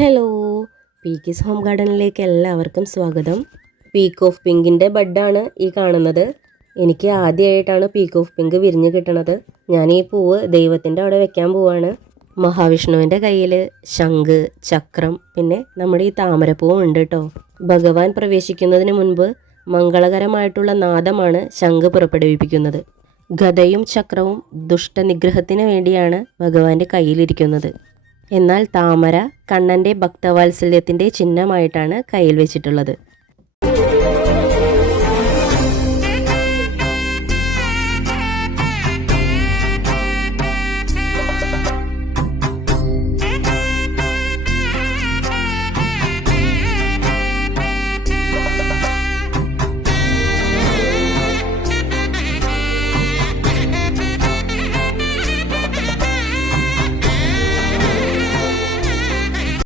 Hello, പീക്കീസ് home ഗാർഡനിലേക്ക് എല്ലാവർക്കും സ്വാഗതം. Peak of പിങ്കിൻ്റെ ബഡാണ് ഈ കാണുന്നത്. എനിക്ക് ആദ്യമായിട്ടാണ് പീക്ക് ഓഫ് പിങ്ക് വിരിഞ്ഞ് കിട്ടണത്. ഞാൻ ഈ പൂവ് ദൈവത്തിൻ്റെ അവിടെ വെക്കാൻ പോവാണ്. മഹാവിഷ്ണുവിൻ്റെ കയ്യിൽ ശംഖ്, ചക്രം, പിന്നെ നമ്മുടെ ഈ താമരപ്പൂവും ഉണ്ട് കേട്ടോ. ഭഗവാൻ പ്രവേശിക്കുന്നതിന് മുൻപ് മംഗളകരമായിട്ടുള്ള നാദമാണ് ശംഖ് പുറപ്പെടുവിപ്പിക്കുന്നത്. ഗദയും ചക്രവും ദുഷ്ടനിഗ്രഹത്തിന് വേണ്ടിയാണ് ഭഗവാന്റെ കയ്യിലിരിക്കുന്നത്. എന്നാൽ താമര കണ്ണൻ്റെ ഭക്തവാത്സല്യത്തിൻ്റെ ചിഹ്നമായിട്ടാണ് കയ്യിൽ വെച്ചിട്ടുള്ളത്.